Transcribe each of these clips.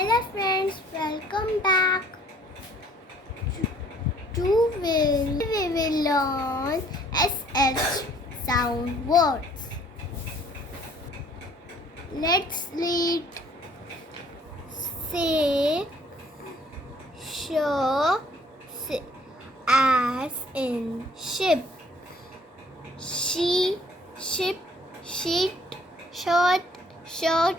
Hello friends, welcome back. We will learn SH sound words. Let's read. Say, show, as in ship. She, ship, sheet, shirt, shirt.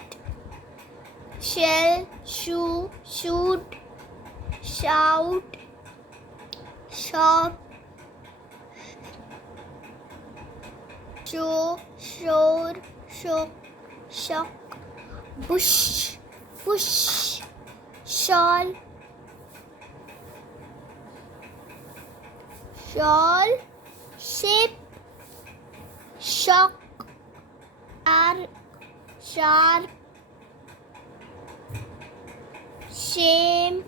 Shell, shoe, shoot, shout, shop, show, shore, shock, shock, bush, push, shawl, shawl, shape, shock, sharp, shame,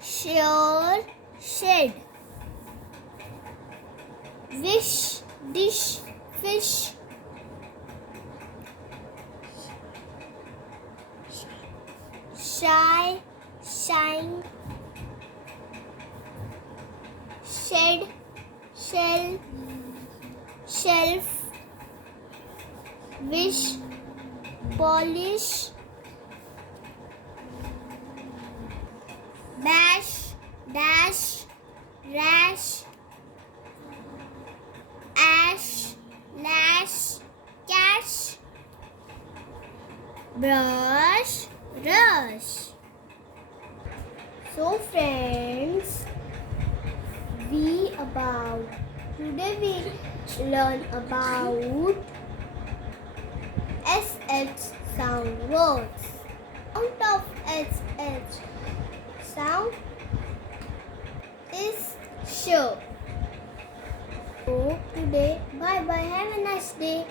sure, shed, wish, dish, fish, shy, shine, shed, shell, shelf, wish, polish, bash, dash, rash, ash, lash, cash, brush, rush. So friends, today we learn about SH sound words. Sound of SH sound is show. So today, bye bye. Have a nice day.